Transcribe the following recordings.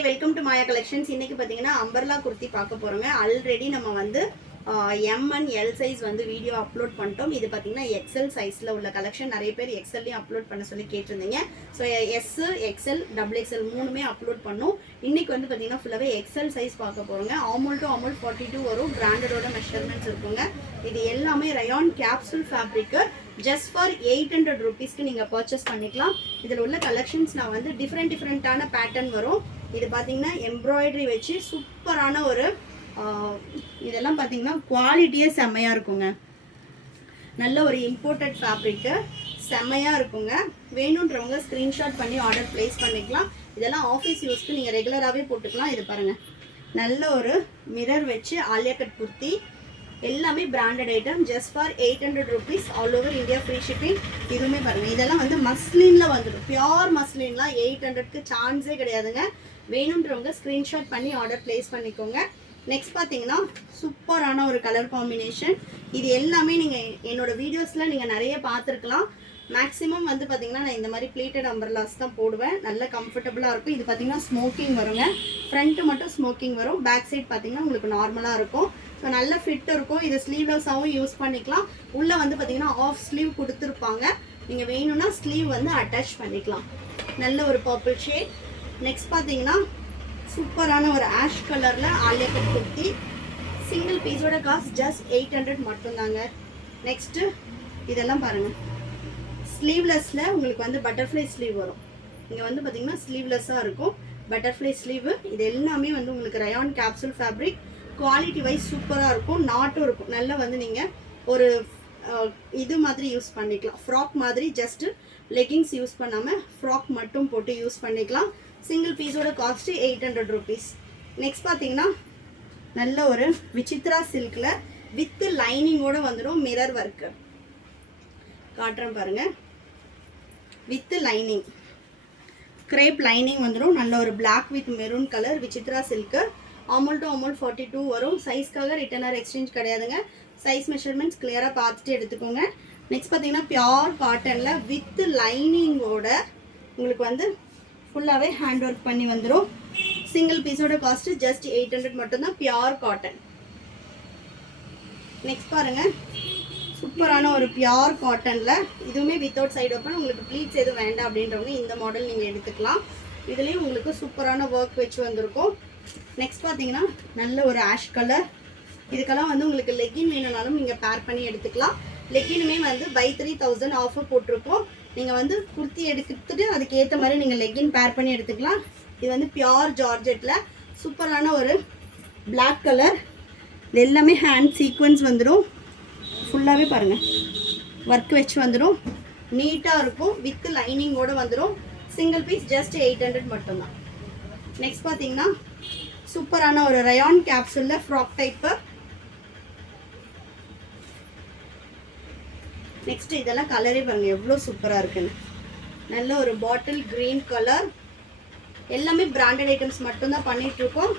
Hi welcome to Maya collections. இன்னைக்கு பார்த்தீங்கன்னா umbrella kurti பார்க்க போகிறோங்க. ஆல்ரெடி நம்ம வந்து எம் அண்ட் எல் சைஸ் வந்து வீடியோ அப்லோட் பண்ணிட்டோம். இது பார்த்தீங்கன்னா எக்ஸல் சைஸில் உள்ள கலெக்ஷன். நிறைய பேர் எக்ஸல்லையும் அப்லோட் பண்ண சொல்லி கேட்டிருந்தீங்க. So yes, excel, double excel மூணுமே அப்லோட் பண்ணோம். இன்னைக்கு வந்து பார்த்தீங்கன்னா ஃபுல்லாகவே எக்ஸல் சைஸ் பார்க்க போகிறோங்க. ஆமோல் டு ஆமோல் 42 வரும். பிராண்டடோட மெஷர்மெண்ட்ஸ் இருக்குங்க. இது எல்லாமே rayon capsule fabric. Just for 800 rupeesக்கு நீங்கள் பர்ச்சேஸ் பண்ணிக்கலாம். இதில் உள்ள கலெக்ஷன்ஸ் நான் வந்து டிஃப்ரெண்ட்டான பேட்டர்ன் வரும். இது பார்த்தீங்கன்னா எம்ப்ராய்டரி வச்சு சூப்பரான ஒரு இதெல்லாம் பார்த்தீங்கன்னா குவாலிட்டியே செம்மையாக இருக்குங்க. நல்ல ஒரு இம்போர்ட்டட் ஃபேப்ரிக்கு செம்மையாக இருக்குங்க. வேணுன்றவங்க ஸ்க்ரீன்ஷாட் பண்ணி ஆர்டர் ப்ளேஸ் பண்ணிக்கலாம். இதெல்லாம் ஆஃபீஸ் யூஸ்க்கு நீங்கள் ரெகுலராகவே போட்டுக்கலாம். இது பாருங்கள், நல்ல ஒரு மிரர் வச்சு ஆலியா கட் குர்த்தி. எல்லாமே branded item. Just for 800 rupees. All over India free shipping. இதுவுமே பாருங்கள், இதெல்லாம் வந்து மஸ்லினில் வந்துடும். பியோர் மஸ்லின்லாம் 800க்கு சான்ஸே கிடையாதுங்க. வேணுன்றவங்க ஸ்க்ரீன்ஷாட் பண்ணி ஆர்டர் ப்ளேஸ் பண்ணிக்கோங்க. நெக்ஸ்ட் பார்த்தீங்கன்னா சூப்பரான ஒரு கலர் காம்பினேஷன். இது எல்லாமே நீங்கள் என்னோடய வீடியோஸில் நீங்கள் நிறைய பார்த்துருக்கலாம். மேக்ஸிமம் வந்து பார்த்தீங்கன்னா நான் இந்த மாதிரி ப்ளீட்டட் அம்பர்லாஸ் தான் போடுவேன். நல்ல கம்ஃபர்டபுளாக இருக்கும். இது பார்த்தீங்கன்னா ஸ்மோக்கிங் வருங்க. ஃப்ரண்ட்டு மட்டும் ஸ்மோக்கிங் வரும். பேக் சைட் பார்த்தீங்கன்னா உங்களுக்கு நார்மலாக இருக்கும். ஸோ நல்ல ஃபிட் இருக்கும். இது ஸ்லீவ்லெஸ்ஸாகவும் யூஸ் பண்ணிக்கலாம். உள்ளே வந்து பார்த்தீங்கன்னா ஆஃப் ஸ்லீவ் கொடுத்துருப்பாங்க. நீங்கள் வேணும்னா ஸ்லீவ் வந்து அட்டாச் பண்ணிக்கலாம். நல்ல ஒரு பர்பிள் ஷேட். நெக்ஸ்ட் பார்த்தீங்கன்னா சூப்பரான ஒரு ஆஷ் கலரில் ஆலியா கட் குர்த்தி. சிங்கிள் பீஸோட காஸ்ட் ஜஸ்ட் 800 மட்டும்தாங்க. நெக்ஸ்ட்டு இதெல்லாம் பாருங்கள், ஸ்லீவ்லெஸ்ஸில் உங்களுக்கு வந்து பட்டர்ஃப்ளை ஸ்லீவ் வரும். இங்கே வந்து பார்த்தீங்கன்னா ஸ்லீவ்லெஸ்ஸாக இருக்கும், பட்டர்ஃப்ளை ஸ்லீவு. இது எல்லாமே வந்து உங்களுக்கு rayon capsule fabric. Quality wise சூப்பராக இருக்கும். நாட்டும் இருக்கும். நல்லா வந்து நீங்கள் ஒரு இது மாதிரி யூஸ் பண்ணிக்கலாம். ஃப்ராக் மாதிரி ஜஸ்ட்டு லெகிங்ஸ் யூஸ் பண்ணாமல் ஃப்ராக் மட்டும் போட்டு யூஸ் பண்ணிக்கலாம். சிங்கிள் பீஸோட காஸ்ட்டு 800 rupees. நெக்ஸ்ட் பார்த்தீங்கன்னா நல்ல ஒரு விசித்ரா சில்கில் வித் லைனிங்கோடு வந்துடும். மிரர் ஒர்க்கு காட்டுறேன் பாருங்கள். வித் லைனிங், கிரேப் லைனிங் வந்துடும். நல்ல ஒரு black with maroon colour Vichitra silk. ஆமோல் டு ஆமோல் 42 வரும். சைஸ்க்காக ரிட்டர்ன் ஆர் எக்ஸ்சேஞ்ச் கிடையாதுங்க. சைஸ் மெஷர்மெண்ட்ஸ் கிளியராக பார்த்துட்டு எடுத்துக்கோங்க. நெக்ஸ்ட் பார்த்தீங்கன்னா பியோர் காட்டனில் வித் லைனிங்கோட உங்களுக்கு வந்து ஃபுல்லாகவே ஹேண்ட் ஒர்க் பண்ணி வந்துடும். சிங்கிள் பீஸோட காஸ்ட்டு ஜஸ்ட் 800 மட்டும்தான். Pure cotton. நெக்ஸ்ட் பாருங்கள், சூப்பரான ஒரு பியோர் காட்டனில். இதுவுமே வித்தவுட் சைடு ஓப்பன். உங்களுக்கு ப்ளீட்ஸ் எதுவும் வேண்டாம் அப்படின்றவங்க இந்த மாடல் நீங்கள் எடுத்துக்கலாம். இதுலேயும் உங்களுக்கு சூப்பரான ஒர்க் வச்சு வந்திருக்கும். நெக்ஸ்ட் பார்த்தீங்கன்னா நல்ல ஒரு ஆஷ் கலர். இதுக்கெல்லாம் வந்து உங்களுக்கு லெக்கின் வேணும்னாலும் நீங்கள் பேர் பண்ணி எடுத்துக்கலாம். லெக்கினுமே வந்து பை 3000 ஆஃபர் போட்டிருக்கோம். நீங்கள் வந்து குர்த்தி எடுத்துட்டு அதுக்கேற்ற மாதிரி நீங்கள் லெக்கின் பேர் பண்ணி எடுத்துக்கலாம். இது வந்து பியோர் ஜார்ஜெட்டில் சூப்பரான ஒரு பிளாக் கலர். இது எல்லாமே ஹேண்ட் சீக்வன்ஸ் வந்துடும். ஃபுல்லாகவே பாருங்கள் ஒர்க் வச்சு வந்துடும். நீட்டாக இருக்கும். வித் லைனிங்கோடு வந்துடும். சிங்கிள் பீஸ் ஜஸ்ட் 800 மட்டும்தான். நெக்ஸ்ட் பார்த்தீங்கன்னா சூப்பரான ஒரு ரயான் கேப்சூலில் ஃப்ராக் டைப்பு. நெக்ஸ்ட் இதெல்லாம் கலரே பாருங்கள் எவ்வளோ சூப்பராக இருக்குன்னு. நல்ல ஒரு பாட்டில் க்ரீன் கலர். எல்லாமே பிராண்டட் ஐட்டம்ஸ் மட்டும்தான் பண்ணிகிட்ருக்கோம்.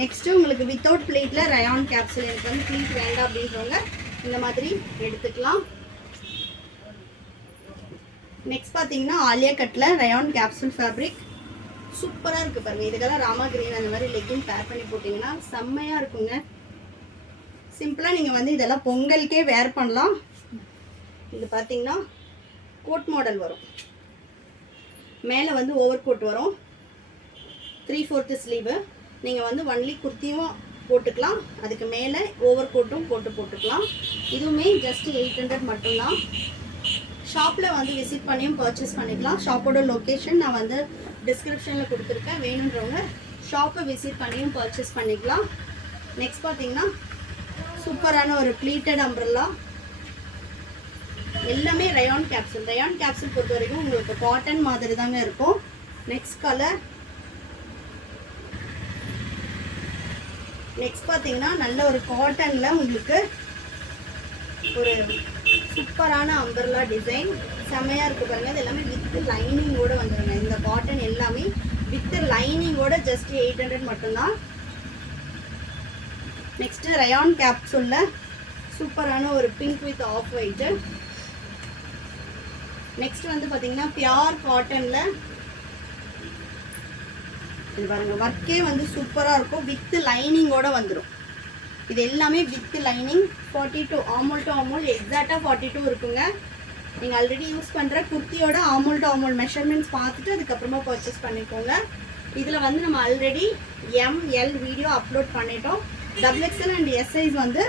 நெக்ஸ்ட்டு உங்களுக்கு வித்தவுட் ப்ளீட்டில் ரயான் கேப்சூல். எனக்கு வந்து ப்ளீட் வேண்டாம் அப்படின்றவங்க இந்த மாதிரி எடுத்துக்கலாம். நெக்ஸ்ட் பார்த்தீங்கன்னா ஆலியா கட்டில் ரயான் கேப்சூல் ஃபேப்ரிக் சூப்பராக இருக்குது பாருங்கள். இதுக்கெல்லாம் ராமா கிரீன் அந்த மாதிரி லெக்கின் பேர் பண்ணி போட்டிங்கன்னா செம்மையாக இருக்குங்க. சிம்பிளாக நீங்கள் வந்து இதெல்லாம் பொங்கலுக்கே வேர் பண்ணலாம். இது பார்த்தீங்கன்னா கோட் மாடல் வரும். மேலே வந்து ஓவர் கோட் வரும். 3/4 ஸ்லீவு. நீங்கள் வந்து ஒன்லி குர்த்தியும் போட்டுக்கலாம். அதுக்கு மேலே ஓவர் கோட்டும் போட்டுக்கலாம். இதுவுமே ஜஸ்ட் 800 மட்டும்தான். ஷாப்பில் வந்து விசிட் பண்ணியும் பர்ச்சேஸ் பண்ணிக்கலாம். ஷாப்போட லொக்கேஷன் நான் வந்து டிஸ்கிரிப்ஷனில் கொடுத்துருக்கேன். வேணுன்றவங்க ஷாப்பை விசிட் பண்ணியும் பர்ச்சேஸ் பண்ணிக்கலாம். நெக்ஸ்ட் பார்த்தீங்கன்னா சூப்பரான ஒரு ப்ளீட்டட் அம்ப்ரெல்லா. எல்லாமே ரயான் கேப்சூல். ரயான் கேப்சூல் பொறுத்த வரைக்கும் உங்களுக்கு காட்டன் மாதிரி தாங்க இருக்கும். Next colour. நெக்ஸ்ட் பார்த்தீங்கன்னா நல்ல ஒரு காட்டனில் உங்களுக்கு ஒரு சூப்பரான அம்பர்லா டிசைன் செம்மையாக இருக்குது பாருங்கள். இது எல்லாமே வித் லைனிங்கோடு வந்துடுங்க. இந்த காட்டன் எல்லாமே வித் லைனிங்கோட ஜஸ்ட் 800 மட்டும்தான். நெக்ஸ்ட்டு ரயான் கேப்சூலில் சூப்பரான ஒரு pink with of white. Next வந்து பார்த்தீங்கன்னா பியோர் காட்டனில் இது பாருங்க ஒர்க்கே வந்து சூப்பராக இருக்கும். வித் லைனிங்கோட வந்துடும். இது எல்லாமே வித் லைனிங். 42 ஆமோல் டு ஆமோல் எக்ஸாக்டாக 42 இருக்குங்க. நீங்கள் ஆல்ரெடி யூஸ் பண்ணுற குர்த்தியோட ஆமோல் டு ஆமோல் மெஷர்மெண்ட்ஸ் பார்த்துட்டு அதுக்கப்புறமா பர்ச்சேஸ் பண்ணிக்கோங்க. இதில் வந்து நம்ம ஆல்ரெடி எம்எல் வீடியோ அப்லோட் பண்ணிட்டோம். XXL அண்ட் எஸ் சைஸ் வந்து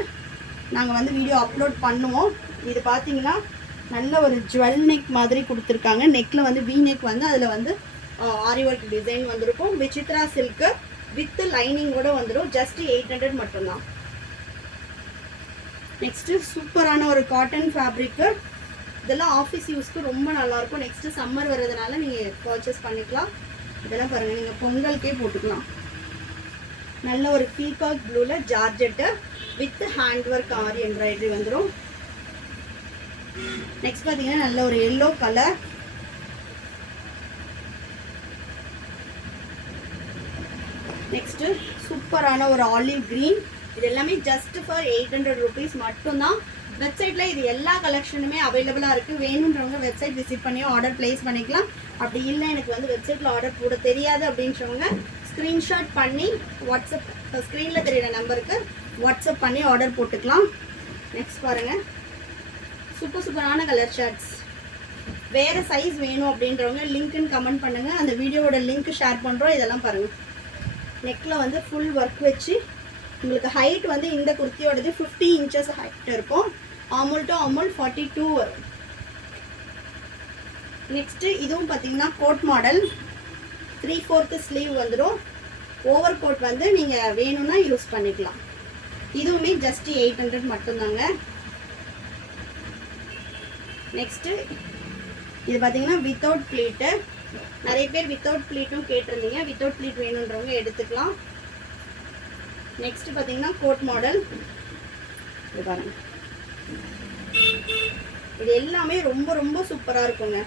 நாங்கள் வந்து வீடியோ அப்லோட் பண்ணுவோம். இது பார்த்தீங்கன்னா நல்ல ஒரு ஜுவல் நெக் மாதிரி கொடுத்துருக்காங்க. நெக்கில் வந்து வி நெக் வந்து அதில் வந்து ஆரி ஒர்க் டிசைன் வந்திருக்கும். விசித்ரா சில்க்கு வித் லைனிங்கோட வந்துடும். ஜஸ்ட் 800 மட்டும்தான். நெக்ஸ்ட்டு சூப்பரான ஒரு காட்டன் ஃபேப்ரிக்கு. இதெல்லாம் ஆஃபீஸ் யூஸ்க்கு ரொம்ப நல்லாயிருக்கும். நெக்ஸ்ட்டு சம்மர் வர்றதுனால நீங்கள் பர்ச்சேஸ் பண்ணிக்கலாம். இதெல்லாம் பாருங்கள், நீங்கள் பொங்கலுக்கே போட்டுக்கலாம். நல்ல ஒரு பீகாக் ப்ளூவில் georgette with hand work aari embroidery வந்துடும். நெக்ஸ்ட் பார்த்தீங்கன்னா நல்ல ஒரு எல்லோ கலர். நெக்ஸ்ட்டு சூப்பரான ஒரு ஆலிவ் க்ரீன். இது எல்லாமே ஜஸ்ட் ஃபார் 800 ருபீஸ் மட்டும்தான். வெப்சைட்டில் இது எல்லா கலெக்ஷனுமே அவைலபிளாக இருக்குது. வேணுன்றவங்க வெப்சைட் விசிட் பண்ணி ஆர்டர் ப்ளேஸ் பண்ணிக்கலாம். அப்படி இல்லை எனக்கு வந்து வெப்சைட்டில் ஆர்டர் போட தெரியாது அப்படின்றவங்க ஸ்க்ரீன்ஷாட் பண்ணி வாட்ஸ்அப் ஸ்க்ரீனில் தெரியிற நம்பருக்கு வாட்ஸ்அப் பண்ணி ஆர்டர் போட்டுக்கலாம். நெக்ஸ்ட் பாருங்கள், சூப்பரான கலர் ஷர்ட்ஸ். வேறு சைஸ் வேணும் அப்படின்றவங்க லிங்க்குன்னு கமெண்ட் பண்ணுங்கள். அந்த வீடியோவோட லிங்க் ஷேர் பண்ணுறோம். இதெல்லாம் பாருங்கள், நெக்கில் வந்து ஃபுல் ஒர்க் வச்சு உங்களுக்கு ஹைட் வந்து இந்த குர்த்தியோடது 50 இன்ச்சஸ் ஹைட் இருக்கும். ஆமோல் டு ஆமோல் 42 வரும். நெக்ஸ்ட்டு இதுவும் பார்த்தீங்கன்னா கோட் மாடல். 3/4 ஸ்லீவ் வந்துடும். ஓவர் கோட் வந்து நீங்கள் வேணும்னா யூஸ் பண்ணிக்கலாம். இதுவுமே ஜஸ்ட் 800 மட்டும்தாங்க. நெக்ஸ்ட்டு இது பார்த்தீங்கன்னா வித்தவுட் ப்ளீட்டு. நிறைய பேர் வித்தவுட் ப்ளீட்டும் கேட்டிருந்தீங்க. வித்தவுட் ப்ளீட் வேணுன்றவங்க எடுத்துக்கலாம். நெக்ஸ்ட் பார்த்தீங்கன்னா கோட் மாடல். இது பாருங்க, இது எல்லாமே ரொம்ப சூப்பராக இருக்குங்க.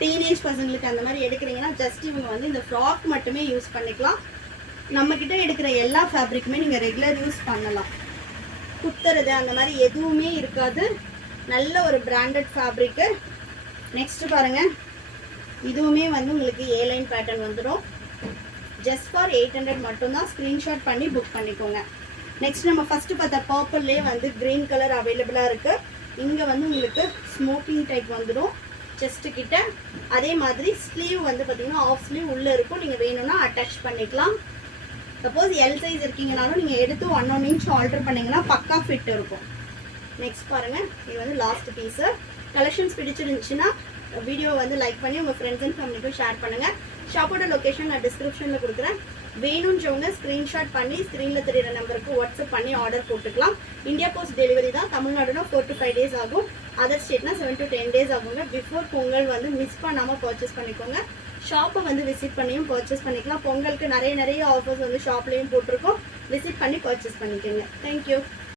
டீனேஜ் பசங்களுக்கு அந்த மாதிரி எடுக்கிறீங்கன்னா ஜஸ்ட் இவங்க வந்து இந்த ஃப்ராக் மட்டுமே யூஸ் பண்ணிக்கலாம். நம்மக்கிட்ட எடுக்கிற எல்லா ஃபேப்ரிக்குமே நீங்கள் ரெகுலர் யூஸ் பண்ணலாம். குத்துறது அந்த மாதிரி எதுவுமே இருக்காது. நல்ல ஒரு பிராண்டட் ஃபேப்ரிக்கு. நெக்ஸ்ட்டு பாருங்கள், இதுவுமே வந்து உங்களுக்கு ஏலைன் பேட்டர்ன் வந்துடும். ஜஸ்ட் ஃபார் 800 மட்டும்தான். ஸ்க்ரீன்ஷாட் பண்ணி புக் பண்ணிக்கோங்க. நெக்ஸ்ட் நம்ம ஃபஸ்ட்டு பார்த்த பர்பிள்லேயே வந்து க்ரீன் கலர் அவைலபிளாக இருக்குது. இங்கே வந்து உங்களுக்கு ஸ்மோக்கிங் டைப் வந்துடும் செஸ்ட்டு கிட்ட. அதே மாதிரி ஸ்லீவ் வந்து பார்த்தீங்கன்னா ஆஃப் ஸ்லீவ் உள்ளே இருக்கும். நீங்கள் வேணும்னா அட்டாச் பண்ணிக்கலாம். சப்போஸ் எல் சைஸ் இருக்கீங்கனாலும் நீங்கள் எடுத்து 1 இன்ச் ஆல்டர் பண்ணிங்கன்னா பக்கா ஃபிட் இருக்கும். நெக்ஸ்ட் பாருங்கள், இது வந்து லாஸ்ட் பீஸு. கலெக்ஷன்ஸ் பிடிச்சிருந்துச்சுன்னா வீடியோ வந்து லைக் பண்ணி உங்கள் ஃப்ரெண்ட்ஸ் அண்ட் ஃபேமிலிக்கும் ஷேர் பண்ணுங்கள். ஷாப்போட லொக்கேஷன் நான் டிஸ்கிரிப்ஷனில் கொடுக்குறேன். வேணுன்றவங்க ஸ்க்ரீன்ஷாட் பண்ணி ஸ்க்ரீனில் தெரியிற நம்பருக்கு வாட்ஸ்அப் பண்ணி ஆர்டர் போட்டுக்கலாம். இந்தியா போஸ்ட் டெலிவரி தான். தமிழ்நாடுனா 4 to 5 days ஆகும். அதர் ஸ்டேட்னா 7 to 10 days ஆகுங்க. பிஃபோர் பொங்கல் வந்து மிஸ் பண்ணாமல் பர்ச்சேஸ் பண்ணிக்கோங்க. ஷாப்பை வந்து விசிட் பண்ணியும் பர்ச்சேஸ் பண்ணிக்கலாம். பொங்கலுக்கு நிறைய ஆஃபர்ஸ் வந்து ஷாப்லேயும் போட்டிருக்கோம். விசிட் பண்ணி பர்ச்சேஸ் பண்ணிக்கோங்க. தேங்க்யூ.